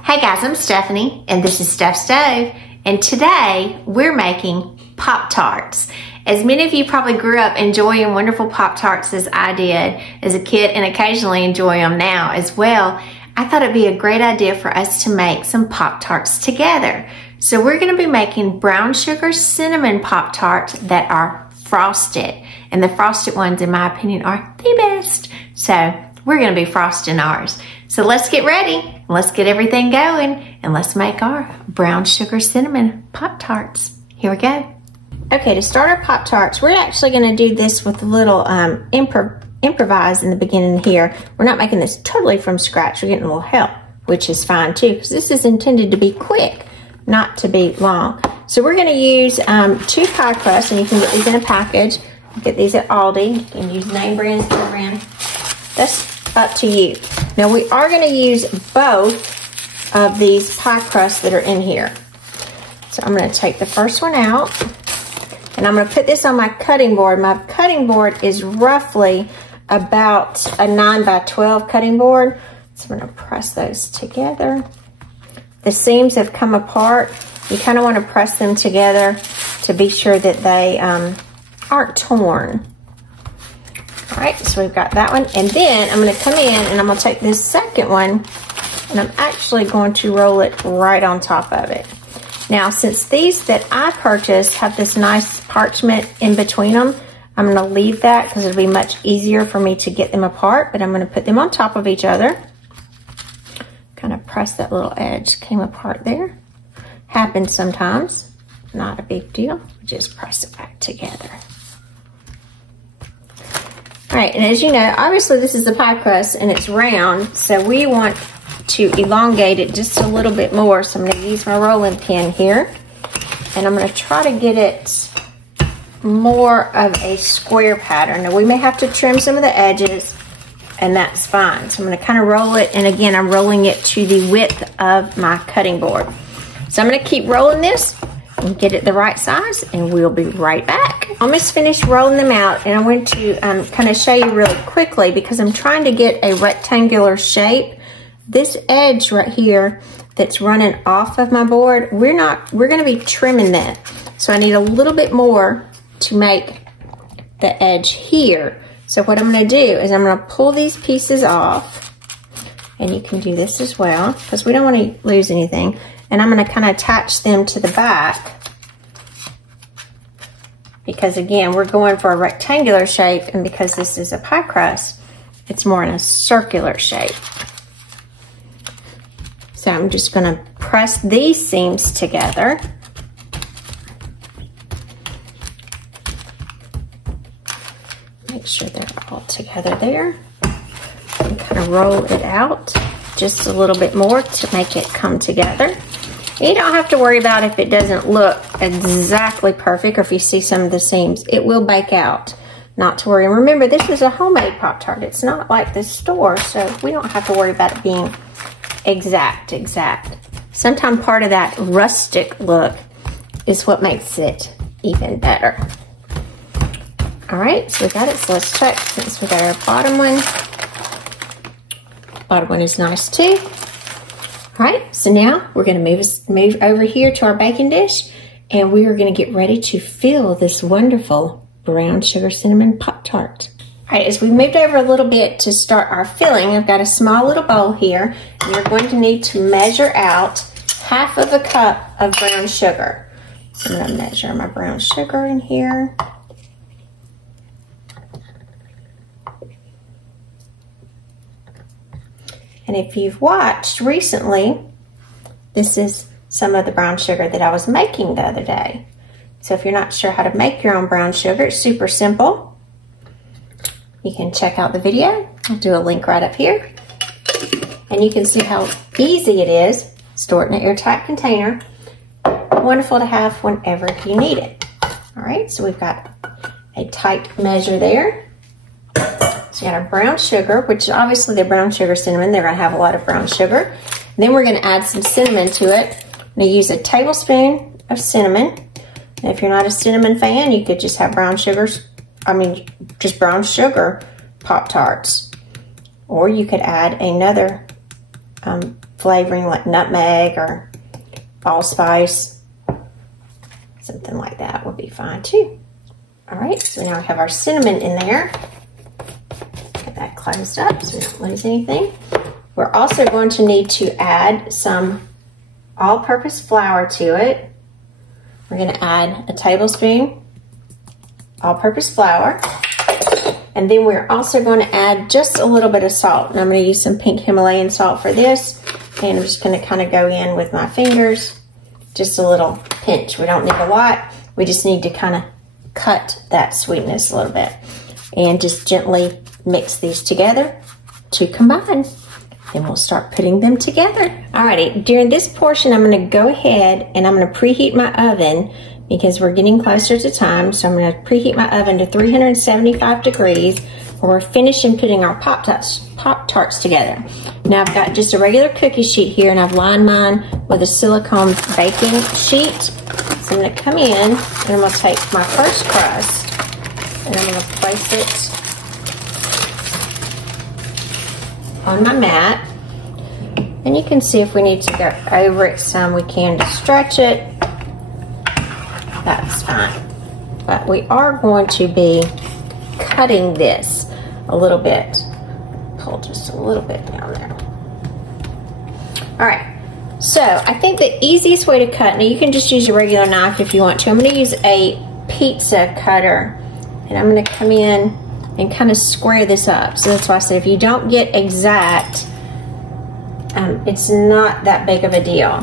Hey guys, I'm Stephanie and this is Steph Stove, and today we're making Pop Tarts. As many of you probably grew up enjoying wonderful Pop Tarts as I did as a kid and occasionally enjoy them now as well, I thought it'd be a great idea for us to make some Pop Tarts together. So we're going to be making brown sugar cinnamon Pop Tarts that are frosted, and the frosted ones in my opinion are the best. So we're going to be frosting ours. So let's get ready, let's get everything going, and let's make our brown sugar cinnamon Pop Tarts. Here we go. Okay, to start our Pop Tarts, we're actually going to do this with a little improvise in the beginning here. We're not making this totally from scratch. We're getting a little help, which is fine too, because this is intended to be quick, not to be long. So we're going to use 2 pie crusts, and you can get these in a package. Get these at Aldi. You can use name brand, store brand. That's up to you. Now we are going to use both of these pie crusts that are in here. So I'm going to take the first one out, and I'm going to put this on my cutting board. My cutting board is roughly about a 9 by 12 cutting board. So I'm going to press those together. The seams have come apart. You kind of want to press them together to be sure that they aren't torn. All right, so we've got that one. And then I'm going to come in and I'm going to take this second one, and I'm actually going to roll it right on top of it. Now, since these that I purchased have this nice parchment in between them, I'm going to leave that because it'll be much easier for me to get them apart, but I'm going to put them on top of each other. Kind of press that little edge, came apart there. Happens sometimes, not a big deal. Just press it back together. All right, and as you know, obviously this is a pie crust and it's round, so we want to elongate it just a little bit more. So I'm going to use my rolling pin here, and I'm going to try to get it more of a square pattern. Now we may have to trim some of the edges, and that's fine. So I'm going to kind of roll it, and again, I'm rolling it to the width of my cutting board. So I'm going to keep rolling this and get it the right size, and we'll be right back. Almost finished rolling them out, and I want to kind of show you really quickly because I'm trying to get a rectangular shape. This edge right here that's running off of my board, we're going to be trimming that. So I need a little bit more to make the edge here. So what I'm going to do is I'm going to pull these pieces off, and you can do this as well because we don't want to lose anything. And I'm going to kind of attach them to the back because, again, we're going for a rectangular shape, and because this is a pie crust, it's more in a circular shape. So I'm just going to press these seams together. Make sure they're all together there. And kind of roll it out just a little bit more to make it come together. You don't have to worry about if it doesn't look exactly perfect or if you see some of the seams. It will bake out. Not to worry. And remember, this is a homemade Pop-Tart. It's not like the store, so we don't have to worry about it being exact. Sometimes part of that rustic look is what makes it even better. All right, so we got it. So let's check since we got our bottom one. Bottom one is nice too. All right, so now we're going to move over here to our baking dish, and we are going to get ready to fill this wonderful brown sugar cinnamon Pop Tart. All right, as we moved over a little bit to start our filling, I've got a small little bowl here, and you're going to need to measure out ½ of a cup of brown sugar. So I'm going to measure my brown sugar in here. And if you've watched recently, this is some of the brown sugar that I was making the other day. So if you're not sure how to make your own brown sugar, it's super simple. You can check out the video. I'll do a link right up here. And you can see how easy it is. Store it in an airtight container. Wonderful to have whenever you need it. All right, so we've got a tight measure there. So you got our brown sugar, which obviously the brown sugar cinnamon, they're going to have a lot of brown sugar. Then we're going to add some cinnamon to it. I'm going to use a tablespoon of cinnamon. And if you're not a cinnamon fan, you could just have brown sugars. Just brown sugar Pop Tarts. Or you could add another flavoring like nutmeg or allspice. Something like that would be fine too. All right, so now we have our cinnamon in there. Get that closed up so we don't lose anything. We're also going to need to add some all-purpose flour to it. We're going to add a tablespoon all-purpose flour. And then we're also going to add just a little bit of salt. And I'm going to use some pink Himalayan salt for this. And I'm just going to kind of go in with my fingers. Just a little pinch. We don't need a lot. We just need to kind of cut that sweetness a little bit. And just gently mix these together to combine. Then we'll start putting them together. Alrighty, during this portion, I'm going to go ahead and I'm going to preheat my oven because we're getting closer to time. So I'm going to preheat my oven to 375 degrees where we're finishing putting our Pop-Tarts together. Now I've got just a regular cookie sheet here and I've lined mine with a silicone baking sheet. So I'm going to come in and I'm going to take my first crust and I'm going to place it on my mat. And you can see if we need to go over it some, we can to stretch it. That's fine. But we are going to be cutting this a little bit. Pull just a little bit down there. All right, so I think the easiest way to cut, now you can just use a regular knife if you want to. I'm going to use a pizza cutter and I'm going to come in and kind of square this up. So that's why I said if you don't get exact, it's not that big of a deal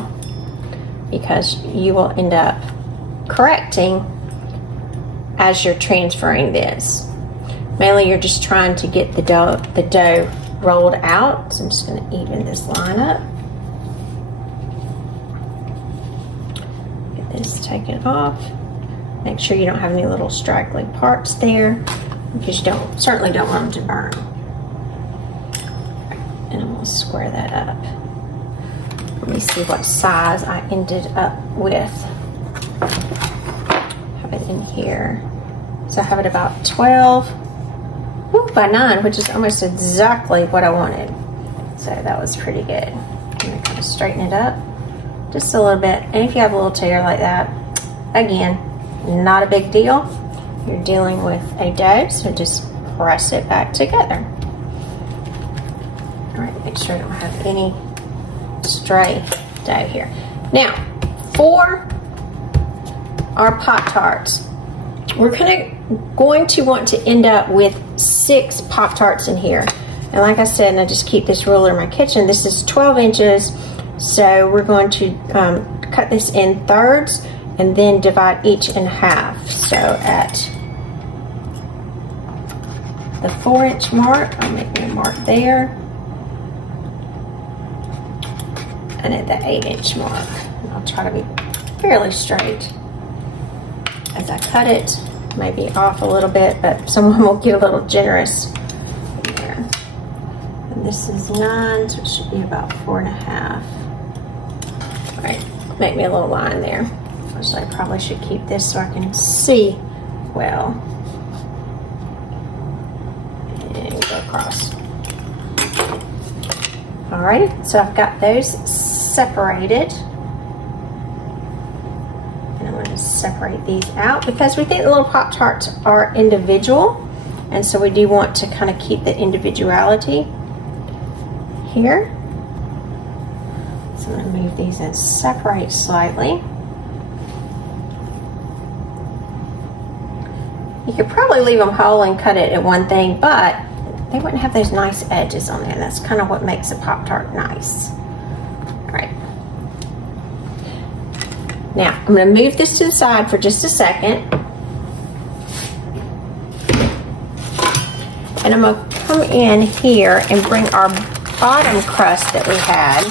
because you will end up correcting as you're transferring this. Mainly you're just trying to get the dough rolled out. So I'm just going to even this line up. Get this taken off. Make sure you don't have any little straggly parts there because you certainly don't want them to burn. And I'm going to square that up. Let me see what size I ended up with. Have it in here. So I have it about 12 by 9, which is almost exactly what I wanted. So that was pretty good. I'm going to kind of straighten it up just a little bit. And if you have a little tear like that, again, not a big deal. You're dealing with a dough, so just press it back together. All right, make sure I don't have any stray dough here. Now, for our Pop-Tarts, we're going to want to end up with 6 Pop-Tarts in here. And like I said, and I just keep this ruler in my kitchen, this is 12 inches. So we're going to cut this in thirds and then divide each in half. So at the 4-inch mark, I'll make me a mark there. And at the 8-inch mark, I'll try to be fairly straight as I cut it. Maybe off a little bit, but someone will get a little generous in there. And this is 9, so it should be about 4.5. All right, make me a little line there. First, I probably should keep this so I can see well. And go across. All right, so I've got those separated. Separate these out because we think the little Pop-Tarts are individual, and so we do want to kind of keep the individuality here. So I'm going to move these and separate slightly. You could probably leave them whole and cut it at one thing, but they wouldn't have those nice edges on there. That's kind of what makes a Pop-Tart nice. All right. Now, I'm going to move this to the side for just a second. And I'm going to come in here and bring our bottom crust that we had.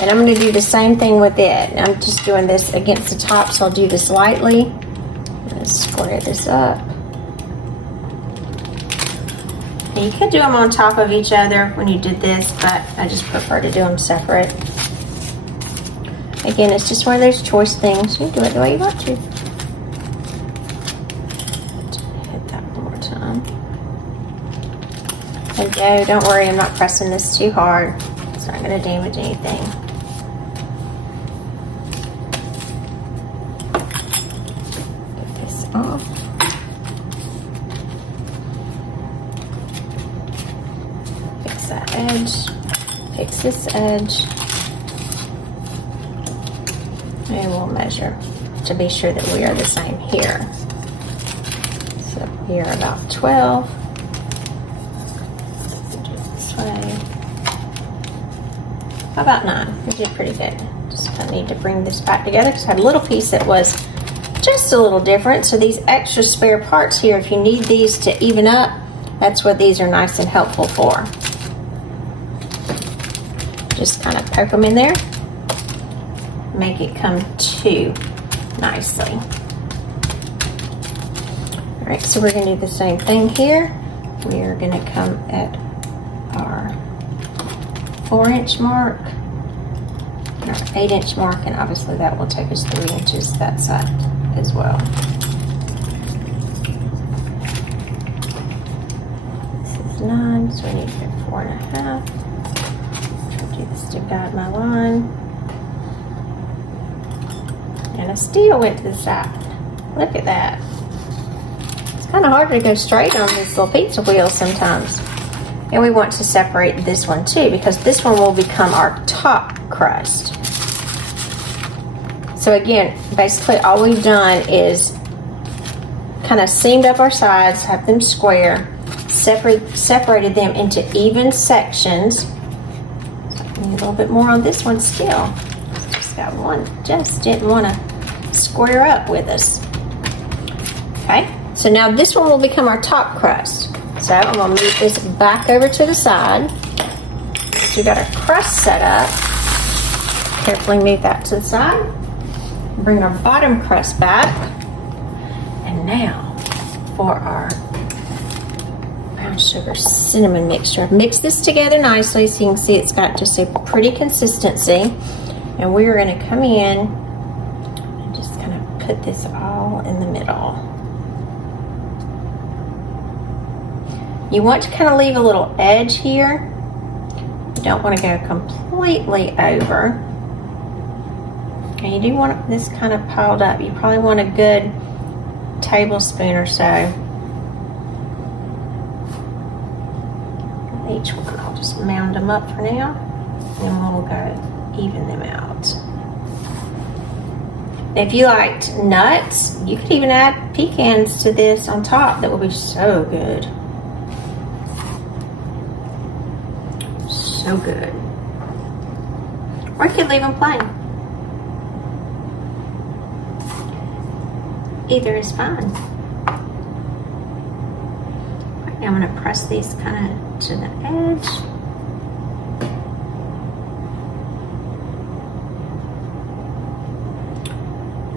And I'm going to do the same thing with it. And I'm just doing this against the top, so I'll do this lightly. I'm going to square this up. And you could do them on top of each other when you did this, but I just prefer to do them separate. Again, it's just one of those choice things. You do it the way you want to. Hit that one more time. And don't worry, I'm not pressing this too hard. So not going to damage anything. Get this off. Fix that edge. Fix this edge. And we'll measure to be sure that we are the same here. So here about 12. Do it this way. How about 9? We did pretty good. Just kind of need to bring this back together because I had a little piece that was just a little different. So these extra spare parts here, if you need these to even up, that's what these are nice and helpful for. Just kind of poke them in there. Make it come to nicely. All right, so we're gonna do the same thing here. We are gonna come at our 4-inch mark, our 8-inch mark, and obviously that will take us 3 inches that side as well. This is 9, so we need to go 4.5. Try to do this to guide my line. And I still went to the side. Look at that. It's kind of hard to go straight on this little pizza wheel sometimes. And we want to separate this one too, because this one will become our top crust. So again, basically all we've done is kind of seamed up our sides, have them square, separated them into even sections. Need a little bit more on this one still. Just got one, just didn't want to square up with us. Okay, so now this one will become our top crust. So I'm gonna move this back over to the side. So we got our crust set up. Carefully move that to the side. Bring our bottom crust back. And now for our brown sugar cinnamon mixture. Mix this together nicely so you can see it's got just a pretty consistency. And we're gonna come in and just kind of put this all in the middle. You want to kind of leave a little edge here. You don't want to go completely over. And you do want this kind of piled up. You probably want a good tablespoon or so. Each one, I'll just mound them up for now. And we'll go even them out. If you liked nuts, you could even add pecans to this on top. That would be so good. So good. Or you could leave them plain. Either is fine. Right now I'm going to press these kind of to the edge.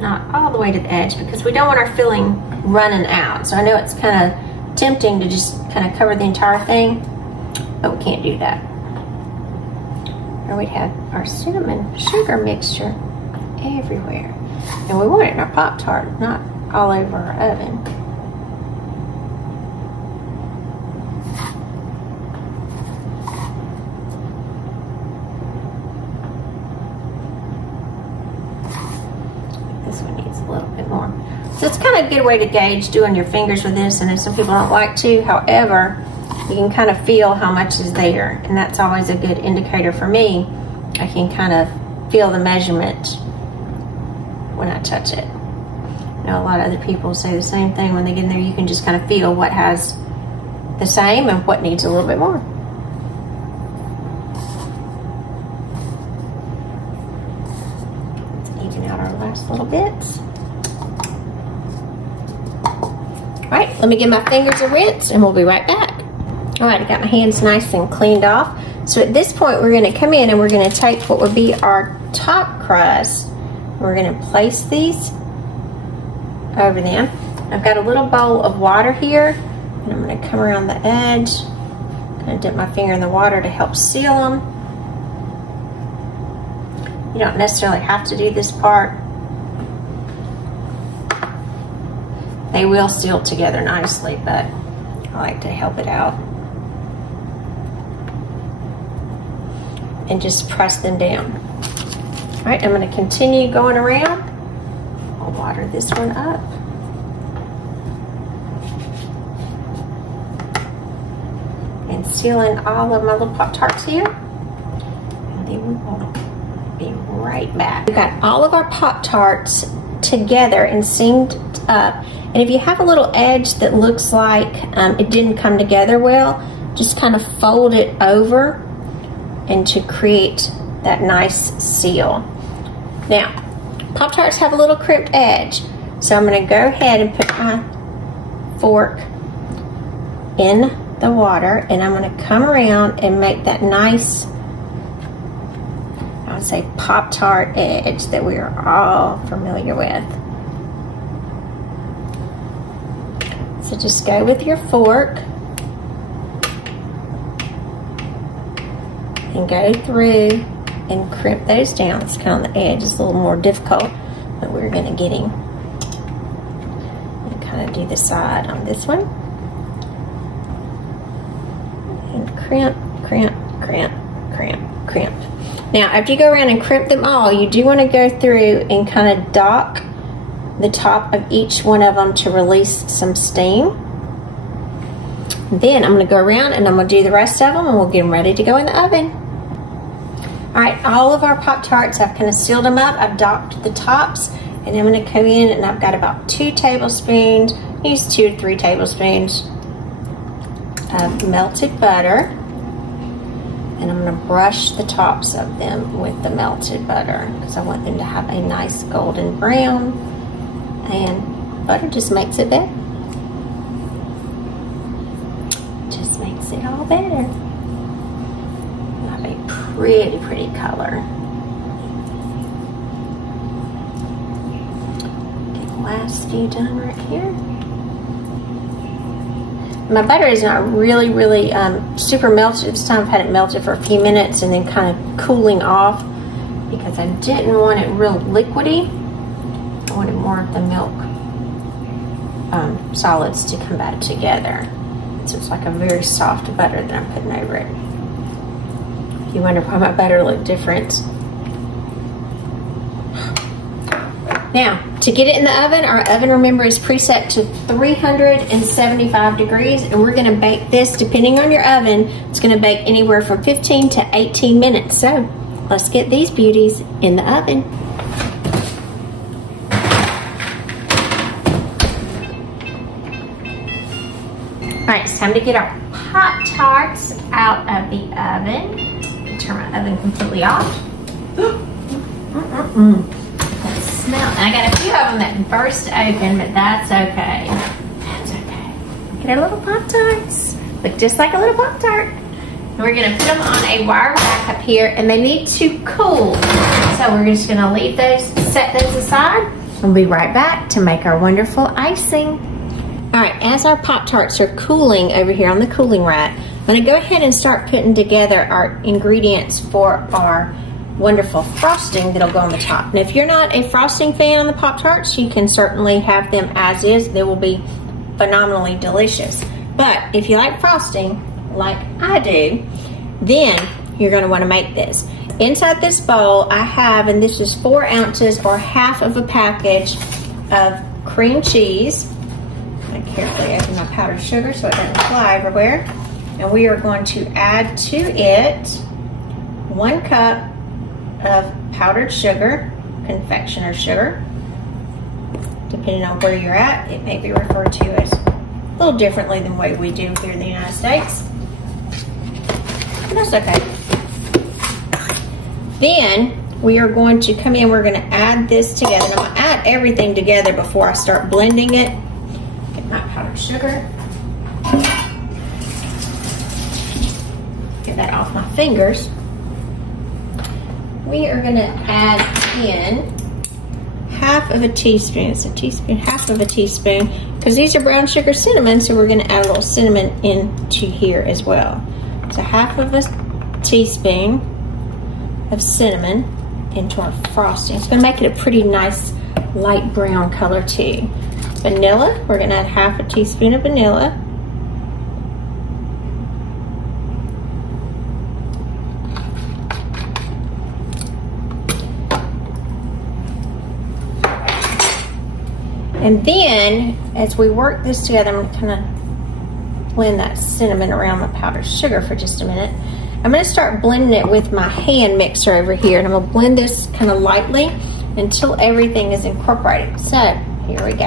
Not all the way to the edge because we don't want our filling running out. So I know it's kind of tempting to just kind of cover the entire thing, but we can't do that. Here we have our cinnamon sugar mixture everywhere. And we want it in our Pop-Tart, not all over our oven. This one needs a little bit more. So it's kind of a good way to gauge doing your fingers with this, and if some people don't like to, however, you can kind of feel how much is there, and that's always a good indicator for me. I can kind of feel the measurement when I touch it. I know a lot of other people say the same thing when they get in there. You can just kind of feel what has the same and what needs a little bit more. Let's even out our last little bits. All right, let me give my fingers a rinse and we'll be right back. All right, I got my hands nice and cleaned off. So at this point, we're gonna come in and we're gonna take what would be our top crust. We're gonna place these over them. I've got a little bowl of water here, and I'm gonna come around the edge, kind of dip my finger in the water to help seal them. You don't necessarily have to do this part. They will seal together nicely, but I like to help it out. and just press them down. All right, I'm gonna continue going around. I'll water this one up. And sealing all of my little Pop-Tarts here. And then we will be right back. We've got all of our Pop-Tarts together and seamed up. And if you have a little edge that looks like it didn't come together well, just kind of fold it over and to create that nice seal. Now, Pop-Tarts have a little crimped edge, so I'm going to go ahead and put my fork in the water, and I'm going to come around and make that nice, I would say, Pop-Tart edge that we are all familiar with. So just go with your fork and go through and crimp those down. It's kind of the edge is a little more difficult, but we're going to get him. And kind of do the side on this one. And crimp, crimp, crimp, crimp, crimp. Now, after you go around and crimp them all, you do want to go through and kind of dock the top of each one of them to release some steam. Then I'm going to go around and I'm going to do the rest of them, and we'll get them ready to go in the oven. All right, all of our Pop-Tarts, I've kind of sealed them up. I've docked the tops, and I'm going to come in and I've got about 2 tablespoons, use 2 to 3 tablespoons of melted butter. And I'm going to brush the tops of them with the melted butter because I want them to have a nice golden brown, and butter just makes it better. Just makes it all better. Pretty, pretty color. Get the last few done right here. My butter is not really, really super melted. This time I've had it melted for a few minutes and then kind of cooling off because I didn't want it real liquidy. I wanted more of the milk solids to come back together. So it's like a very soft butter that I'm putting over it. You wonder why my butter looked different. Now, to get it in the oven, our oven, remember, is preset to 375 degrees, and we're gonna bake this, depending on your oven, it's gonna bake anywhere from 15 to 18 minutes. So, let's get these beauties in the oven. All right, it's time to get our Pop-Tarts out of the oven. Turn my oven completely off. That smell. And I got a few of them that burst open, but that's okay. That's okay. Look at our little Pop-Tarts. Look just like a little Pop-Tart. And we're gonna put them on a wire rack up here, and they need to cool. So we're just gonna leave those, set those aside. We'll be right back to make our wonderful icing. All right, as our Pop-Tarts are cooling over here on the cooling rack, I'm gonna go ahead and start putting together our ingredients for our wonderful frosting that'll go on the top. Now, if you're not a frosting fan on the Pop-Tarts, you can certainly have them as is. They will be phenomenally delicious. But if you like frosting, like I do, then you're gonna wanna make this. Inside this bowl, I have, and this is 4 ounces or half of a package of cream cheese. I carefully open my powdered sugar so it doesn't fly everywhere. And we are going to add to it 1 cup of powdered sugar, confectioner sugar. Depending on where you're at, it may be referred to as a little differently than the way we do here in the United States. But that's okay. Then we are going to come in, we're going to add this together. And I'm going to add everything together before I start blending it. Get my powdered sugar. Get that off my fingers. We are going to add in half of a teaspoon. It's a teaspoon, half of a teaspoon, because these are brown sugar cinnamon, so we're going to add a little cinnamon into here as well. So half of a teaspoon of cinnamon into our frosting. It's going to make it a pretty nice light brown color too. Vanilla, we're going to add half a teaspoon of vanilla. And then, as we work this together, I'm gonna kind of blend that cinnamon around the powdered sugar for just a minute. I'm gonna start blending it with my hand mixer over here, and I'm gonna blend this kind of lightly until everything is incorporated. So, here we go.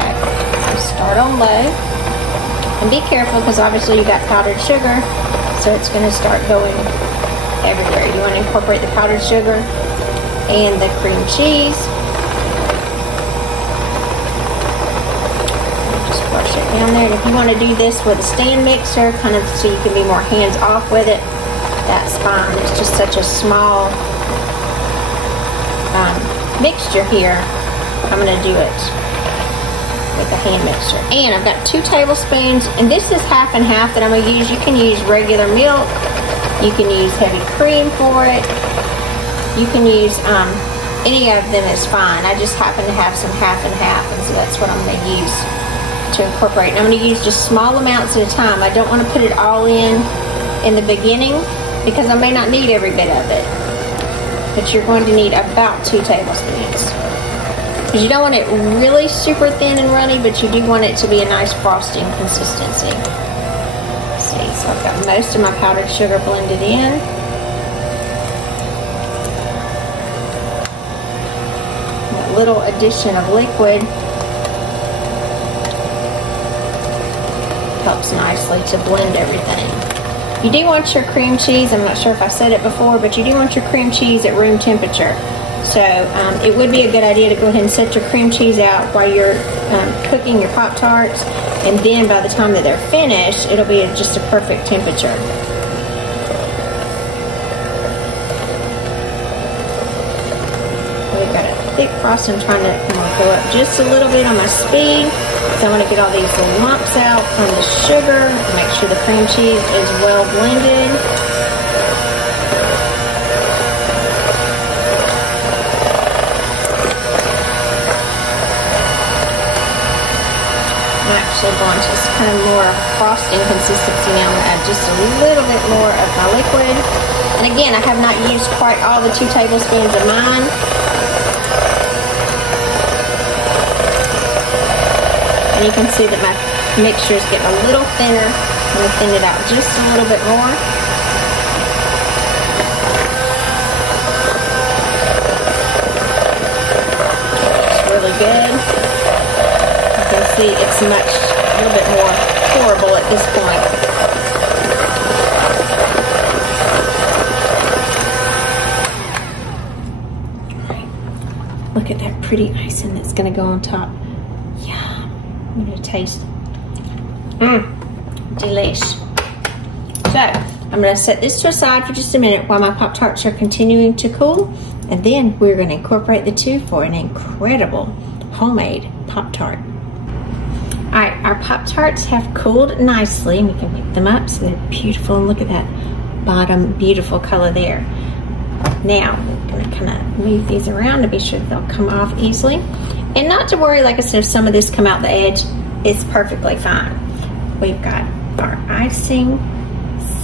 Start on low, and be careful because obviously you got powdered sugar, so it's gonna start going everywhere. You wanna incorporate the powdered sugar and the cream cheese. Brush it down there. And if you want to do this with a stand mixer, kind of so you can be more hands off with it, that's fine. It's just such a small mixture here. I'm going to do it with a hand mixer. And I've got 2 tablespoons, and this is half and half that I'm going to use. You can use regular milk. You can use heavy cream for it. You can use any of them is fine. I just happen to have some half and half, and so that's what I'm going to use to incorporate. And I'm going to use just small amounts at a time. I don't want to put it all in the beginning because I may not need every bit of it. But you're going to need about 2 tablespoons. Because you don't want it really super thin and runny, but you do want it to be a nice frosting consistency. Let's see, so I've got most of my powdered sugar blended in. A little addition of liquid helps nicely to blend everything. You do want your cream cheese, I'm not sure if I said it before, but you do want your cream cheese at room temperature. So it would be a good idea to go ahead and set your cream cheese out while you're cooking your Pop-Tarts, and then by the time that they're finished, it'll be at just a perfect temperature. We've got a thick frosting. I'm trying to go up just a little bit on my speed. So I want to get all these little lumps out from the sugar. Make sure the cream cheese is well blended. I'm actually going to just kind of more frosting consistency now. I'm going to add just a little bit more of my liquid. And again, I have not used quite all the 2 tablespoons of mine. And you can see that my mixture is getting a little thinner. I'm going to thin it out just a little bit more. It's really good. You can see it's a little bit more pourable at this point. Look at that pretty icing that's going to go on top. I'm going to taste. Delish. So, I'm going to set this to the side for just a minute while my Pop-Tarts are continuing to cool. And then we're going to incorporate the 2 for an incredible homemade Pop-Tart. Alright, our Pop-Tarts have cooled nicely. And we can pick them up so they're beautiful. And look at that bottom beautiful color there. Now, we're going to kind of move these around to be sure that they'll come off easily. And not to worry, like I said, if some of this come out the edge, it's perfectly fine. We've got our icing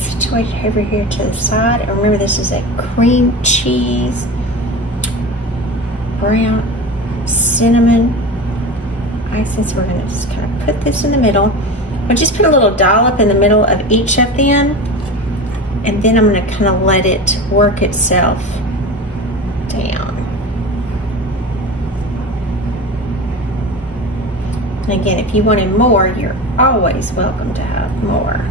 situated over here to the side. And remember, this is a cream cheese, brown, cinnamon icing. So we're going to just kind of put this in the middle. We'll just put a little dollop in the middle of each of them. And then I'm going to kind of let it work itself down. And again, if you wanted more, you're always welcome to have more.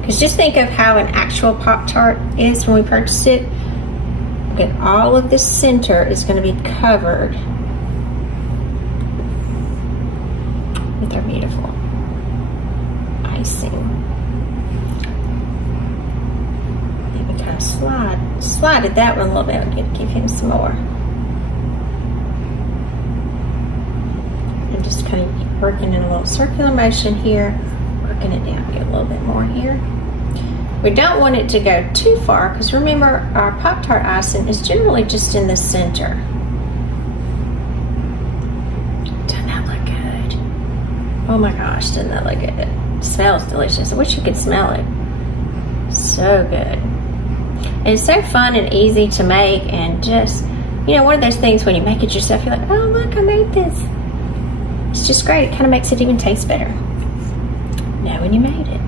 Because just think of how an actual Pop-Tart is when we purchased it. Look at all of this center is going to be covered with our beautiful icing. Maybe kind of slided that one a little bit. I'll give him some more. And just kind of working in a little circular motion here, working it down, get a little bit more here. We don't want it to go too far because remember, our Pop-Tart icing is generally just in the center. Doesn't that look good? Oh my gosh, doesn't that look good? It smells delicious. I wish you could smell it. So good. And it's so fun and easy to make, and just, you know, one of those things when you make it yourself, you're like, oh look, I made this. It's just great. It kind of makes it even taste better knowing you made it.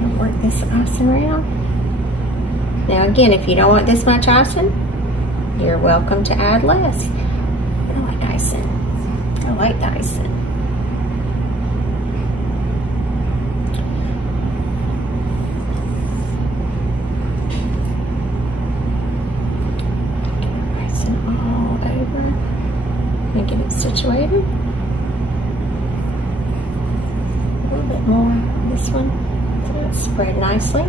I'll work this icing around. Now again, if you don't want this much icing, you're welcome to add less. I like icing. I like the icing. And get it situated. A little bit more on this one so it's spread nicely.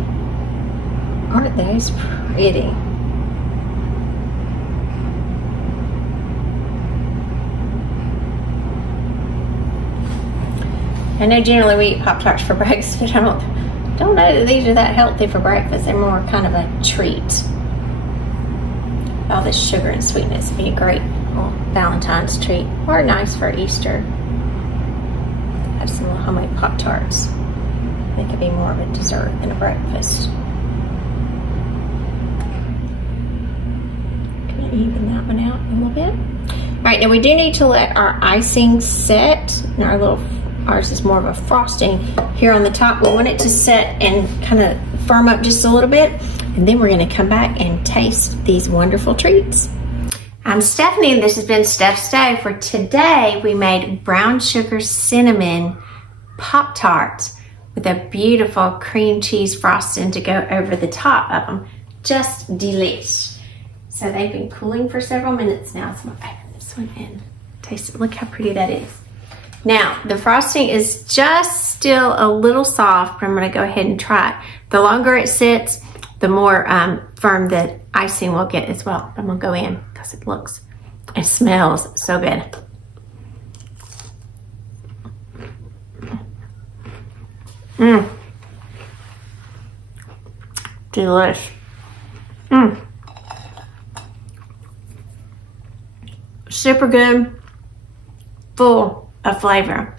Aren't those pretty? I know generally we eat Pop-Tarts for breakfast, but I don't know that these are that healthy for breakfast. They're more kind of a treat. All this sugar and sweetness would be a great Valentine's treat, or nice for Easter. Have some little homemade Pop-Tarts. They could be more of a dessert than a breakfast. Gonna even that one out a little bit. All right, now we do need to let our icing set. And ours is more of a frosting here on the top. We want it to set and kind of firm up just a little bit, and then we're gonna come back and taste these wonderful treats. I'm Stephanie, and this has been Steph Stove. For today, we made brown sugar cinnamon Pop-Tarts with a beautiful cream cheese frosting to go over the top of them. Just delish. So they've been cooling for several minutes now, so I'm gonna open this one and taste it. Look how pretty that is. Now, the frosting is just still a little soft, but I'm gonna go ahead and try it. The longer it sits, the more firm the icing will get as well. I'm gonna go in because it smells so good. Delish. Super good, full of flavor.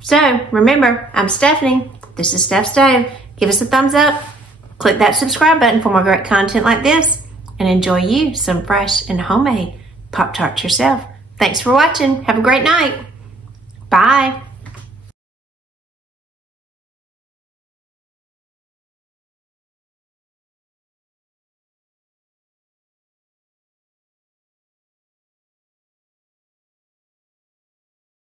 So remember, I'm Stephanie. This is Steph Stove. Give us a thumbs up. Click that subscribe button for more great content like this, and enjoy you some fresh and homemade Pop-Tarts yourself. Thanks for watching. Have a great night. Bye.